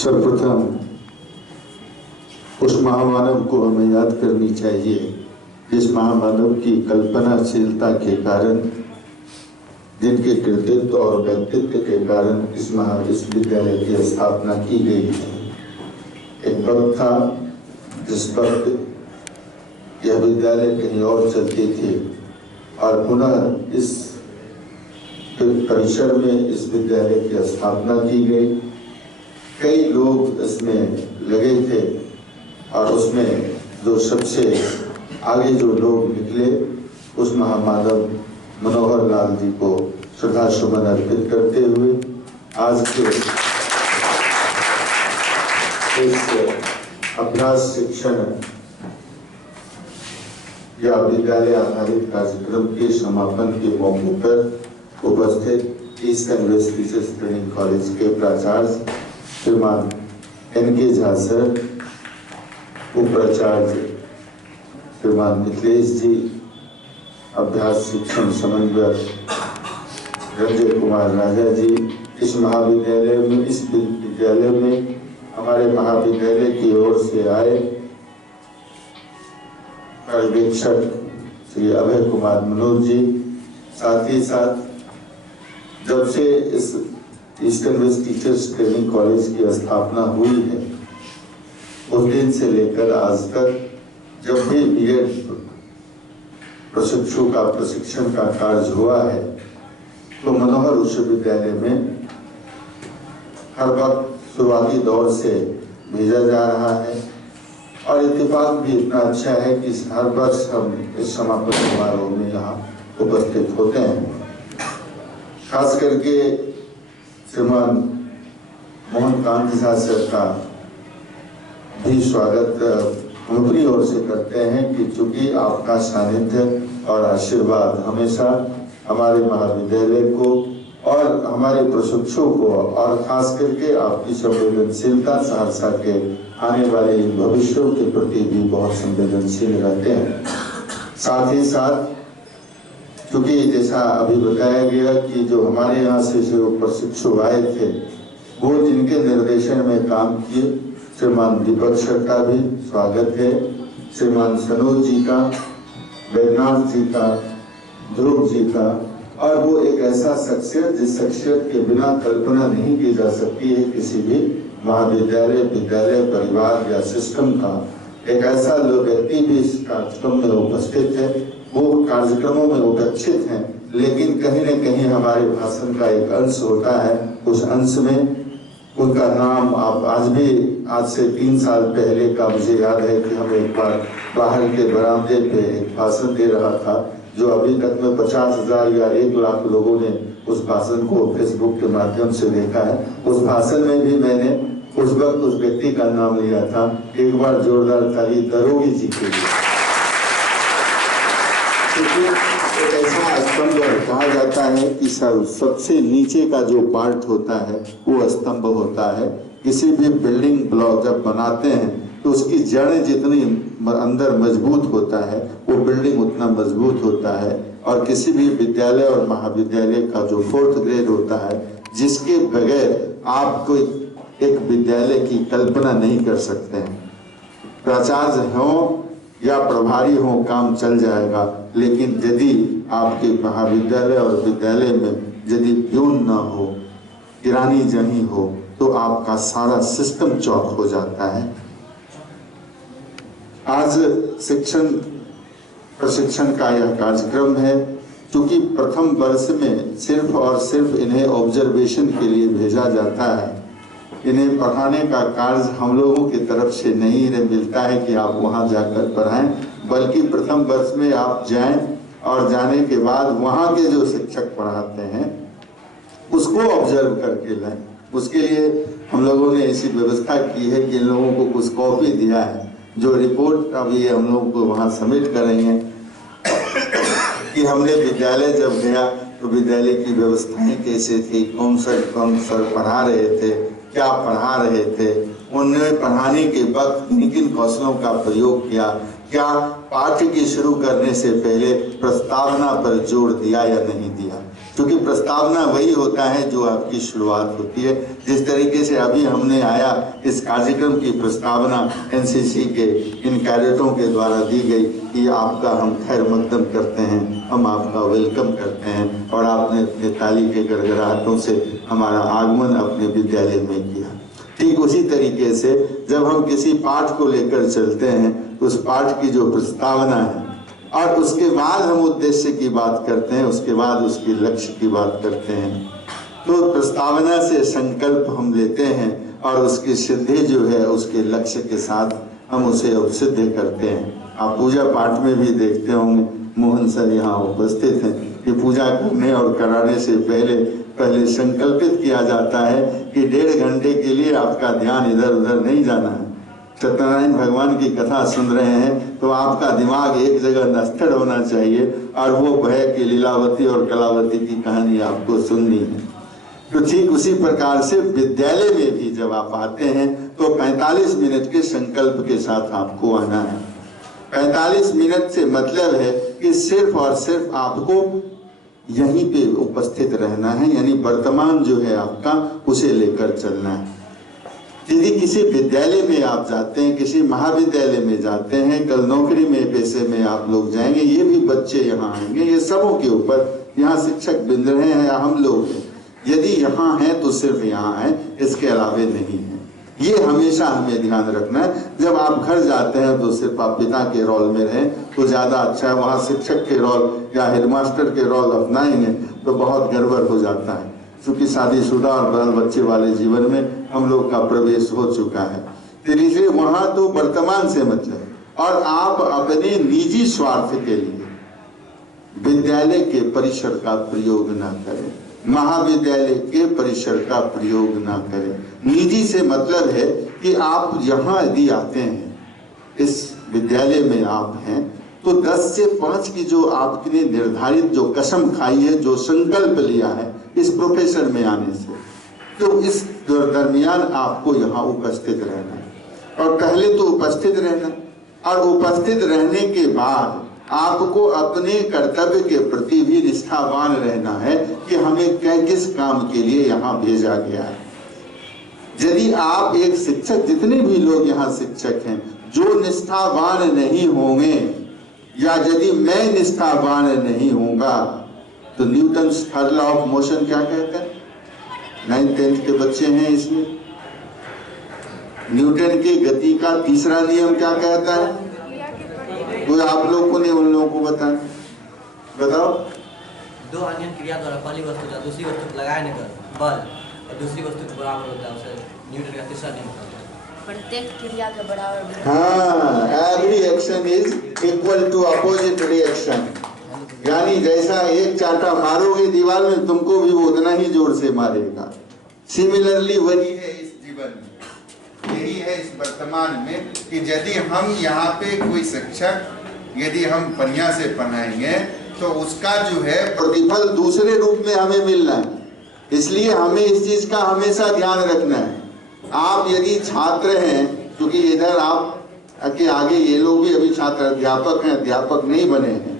सर्वप्रथम उस महामानव को हमें याद करनी चाहिए जिस महामानव की कल्पनाशीलता के कारण, जिनके कृतित्व और व्यक्तित्व के कारण इस महाविश्वविद्यालय की स्थापना की गई थी। एक वक्त था जिस वक्त यह विद्यालय कहीं और चलते थे और पुनः इस परिसर में इस विद्यालय की स्थापना की गई। कई लोग इसमें लगे थे और उसमें जो सबसे आगे जो लोग निकले उस महामानव मनोहर लाल जी को श्रद्धा सुमन अर्पित करते हुए आज के इस अभ्यास शिक्षण या विद्यालय आधारित कार्यक्रम के समापन के मौके पर उपस्थित eastern west teachers training college के प्राचार्य श्रीमान NK झा सर, उपाचार्य श्रीमान मिथिलेश जी, अभ्यास शिक्षण समन्वयक रंजय कुमार राजा जी, इस महाविद्यालय में इस विद्यालय में हमारे महाविद्यालय की ओर से आए पर्यवेक्षक श्री अभय कुमार मनोज जी, साथ ही साथ जब से इस eastern west teachers training college की स्थापना हुई है उस दिन से लेकर आज तक जब भी बीएड प्रशिक्षु का प्रशिक्षण का कार्य हुआ है तो मनोहर उच्च विद्यालय में हर वक्त शुरुआती दौर से भेजा जा रहा है और इत्तेफाक भी इतना अच्छा है कि हर वर्ष हम इस समापन समारोह में यहाँ उपस्थित होते हैं। खास करके श्रीमान मोहन कांत झा सर का भी स्वागत हम अपनी ओर से करते हैं कि चूंकि आपका सानिध्य और आशीर्वाद हमेशा हमारे महाविद्यालय को और हमारे प्रशिक्षुओं को और खास करके आपकी संवेदनशीलता सहरसा के आने वाले भविष्यों के प्रति भी बहुत संवेदनशील रहते हैं। साथ ही साथ क्योंकि जैसा अभी बताया गया कि जो हमारे यहाँ से जो प्रशिक्षु आए थे वो जिनके निर्देशन में काम किए, श्रीमान दीपक सर का भी स्वागत है, श्रीमान सनोज जी का, वैद्यनाथ जी का, ध्रुव जी का, और वो एक ऐसा शख्सियत जिस शख्सियत के बिना कल्पना नहीं की जा सकती है किसी भी महाविद्यालय, विद्यालय, परिवार या सिस्टम का। एक ऐसा व्यक्ति भी इस कार्यक्रम में उपस्थित है, वो कार्यक्रमों में उपेक्षित हैं, लेकिन कहीं न कहीं हमारे भाषण का एक अंश होता है। उस अंश में उनका नाम आप आज से 3 साल पहले का मुझे याद है कि हम एक बार बाहर के बरामदे पे एक भाषण दे रहा था जो अभी तक में 50,000 या 1 लाख लोगों ने उस भाषण को फेसबुक के माध्यम से देखा है। उस भाषण में भी मैंने उस वक्त उस व्यक्ति का नाम लिया था। एक बार जोरदार ताली दरोगी जी के लिए। एक ऐसा स्तंभ कहा जाता है कि सबसे नीचे का जो पार्ट होता है वो स्तंभ होता है। किसी भी बिल्डिंग ब्लॉक जब बनाते हैं तो उसकी जड़ें जितनी अंदर मजबूत होता है वो बिल्डिंग उतना मजबूत होता है। और किसी भी विद्यालय और महाविद्यालय का जो 4th ग्रेड होता है जिसके बगैर आप कोई एक विद्यालय की कल्पना नहीं कर सकते हैं। प्राचार्य हो या प्रभारी हो काम चल जाएगा, लेकिन यदि आपके महाविद्यालय और विद्यालय में यदि प्यून ना हो, किरानी जनी हो, तो आपका सारा सिस्टम चौक हो जाता है। आज प्रशिक्षण का यह कार्यक्रम है। क्योंकि प्रथम वर्ष में सिर्फ और सिर्फ इन्हें ऑब्जर्वेशन के लिए भेजा जाता है, इन्हें पढ़ाने का कार्य हम लोगों की तरफ से नहीं मिलता है कि आप वहां जाकर पढ़ाएं, बल्कि प्रथम वर्ष में आप जाएं और जाने के बाद वहां के जो शिक्षक पढ़ाते हैं उसको ऑब्जर्व करके लाएं। उसके लिए हम लोगों ने ऐसी व्यवस्था की है कि इन लोगों को कुछ कॉपी दिया है जो रिपोर्ट अभी हम लोगों को वहाँ सबमिट करेंगे कि हमने विद्यालय जब गया तो विद्यालय की व्यवस्थाएं कैसे थी, कौन सर पढ़ा रहे थे, क्या पढ़ा रहे थे, उन्होंने पढ़ाने के वक्त किन किन कौशलों का प्रयोग किया, क्या पाठ्य की शुरू करने से पहले प्रस्तावना पर जोर दिया या नहीं दिया। क्योंकि प्रस्तावना वही होता है जो आपकी शुरुआत होती है। जिस तरीके से अभी हमने आया इस कार्यक्रम की प्रस्तावना एनसीसी के इन कैडेटों के द्वारा दी गई कि आपका हम खैर मकदम करते हैं, हम आपका वेलकम करते हैं, और आपने अपने ताली के गड़गड़ाहटों से हमारा आगमन अपने विद्यालय में किया। ठीक उसी तरीके से जब हम किसी पाठ को लेकर चलते हैं, उस पाठ की जो प्रस्तावना है और उसके बाद हम उद्देश्य की बात करते हैं, उसके बाद उसके लक्ष्य की बात करते हैं, तो प्रस्तावना से संकल्प हम लेते हैं और उसकी सिद्धि जो है उसके लक्ष्य के साथ हम उसे सिद्ध करते हैं। आप पूजा पाठ में भी देखते होंगे, मोहन सर यहाँ उपस्थित हैं, कि पूजा करने और कराने से पहले संकल्पित किया जाता है कि 1.5 घंटे के लिए आपका ध्यान इधर उधर नहीं जाना है। सत्यनारायण भगवान की कथा सुन रहे हैं तो आपका दिमाग एक जगह नस्तर होना चाहिए और वो भय की लीलावती और कलावती की कहानी आपको सुननी है। तो ठीक उसी प्रकार से विद्यालय में भी जब आप आते हैं तो 45 मिनट के संकल्प के साथ आपको आना है। 45 मिनट से मतलब है कि सिर्फ और सिर्फ आपको यहीं पे उपस्थित रहना है, यानी वर्तमान जो है आपका उसे लेकर चलना है। यदि किसी विद्यालय में आप जाते हैं, किसी महाविद्यालय में जाते हैं, कल नौकरी में पेशे में आप लोग जाएंगे, ये भी बच्चे यहाँ आएंगे, ये सबों के ऊपर यहाँ शिक्षक बिंद रहे हैं या हम लोग हैं, यदि यहाँ हैं तो सिर्फ यहाँ हैं, इसके अलावे नहीं है। ये हमेशा हमें ध्यान रखना है। जब आप घर जाते हैं तो सिर्फ आप पिता के रोल में रहें तो ज़्यादा अच्छा है। वहाँ शिक्षक के रोल या हेडमास्टर के रोल अपनाएंगे तो बहुत गड़बड़ हो जाता है, क्योंकि शादीशुदा और बाल बच्चे वाले जीवन में हम लोग का प्रवेश हो चुका है। इसलिए वहाँ तो वर्तमान से मतलब, और आप अपने निजी स्वार्थ के लिए विद्यालय के परिसर का प्रयोग ना करें, महाविद्यालय के परिसर का प्रयोग ना करें। निजी से मतलब है कि आप यहाँ यदि आते हैं, इस विद्यालय में आप हैं, तो 10 से 5 की जो आपने निर्धारित जो कसम खाई है, जो संकल्प लिया है इस प्रोफेशन में आने से, तो इस दरमियान आपको यहाँ उपस्थित रहना है। और पहले तो उपस्थित रहना, और उपस्थित रहने के बाद आपको अपने कर्तव्य के प्रति भी निष्ठावान रहना है कि हमें किस काम के लिए यहाँ भेजा गया है। यदि आप एक शिक्षक, जितने भी लोग यहाँ शिक्षक हैं, जो निष्ठावान नहीं होंगे, या यदि मैं निष्ठावान नहीं होऊंगा, तो Newton third law of motion क्या कहता है? 9th 10th के बच्चे हैं इसमें। न्यूटन की गति का तीसरा नियम क्या कहता है? कोई आप लोग को नहीं, उन लोगों को बताओ। 2 अनियन क्रिया द्वारा पहली वस्तु का दूसरी वस्तु को लगाने का बल और दूसरी वस्तु के बराबर होता है, उसे न्यूटन का तीसरा नियम कहते हैं। प्रत्येक क्रिया के बराबर। हाँ, every action is equal to opposite reaction. यानी जैसा एक चाटा मारोगे दीवार में, तुमको भी वो उतना ही जोर से मारेगा। सिमिलरली वही है इस जीवन में, यही है इस वर्तमान में, कि यदि हम यहाँ पे कोई शिक्षक यदि हम बढ़िया से पढ़ाएंगे तो उसका जो है प्रतिफल दूसरे रूप में हमें मिलना है। इसलिए हमें इस चीज का हमेशा ध्यान रखना है। आप यदि छात्र हैं, क्योंकि इधर आप के आगे ये लोग भी अभी छात्र अध्यापक हैं, अध्यापक नहीं बने हैं,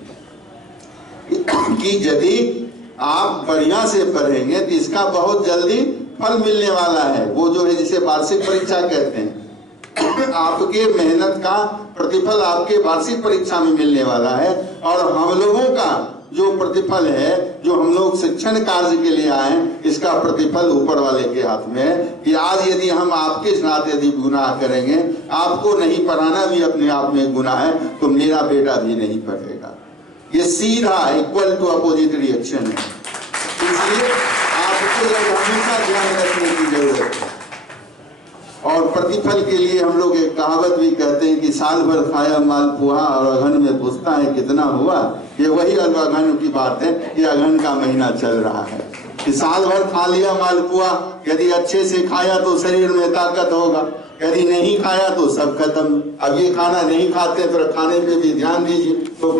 कि यदि आप बढ़िया से पढ़ेंगे तो इसका बहुत जल्दी फल मिलने वाला है। वो जो है जिसे वार्षिक परीक्षा कहते हैं, आपके मेहनत का प्रतिफल आपके वार्षिक परीक्षा में मिलने वाला है। और हम लोगों का जो प्रतिफल है, जो हम लोग शिक्षण कार्य के लिए आए, इसका प्रतिफल ऊपर वाले के हाथ में है। कि आज यदि हम आपके साथ यदि गुनाह करेंगे, आपको नहीं पढ़ाना भी अपने आप में गुनाह है, तो मेरा बेटा भी नहीं पढ़ेगा। ये सीधा इक्वल टू अपोजिट रिएक्शन है। इसलिए आपको यह हमेशा ध्यान रखने की जरूरत है। और प्रतिफल के लिए हम लोग एक कहावत भी कहते हैं कि साल भर खाया मालपुआ और अघन में पूछता है कितना हुआ। ये वही अघन की बात है कि अघन का महीना चल रहा है, कि साल भर खा लिया मालपुआ, यदि अच्छे से खाया तो शरीर में ताकत होगा, यदि नहीं खाया तो सब खत्म। अब ये खाना नहीं खाते तो खाने पे भी ध्यान दीजिए। तो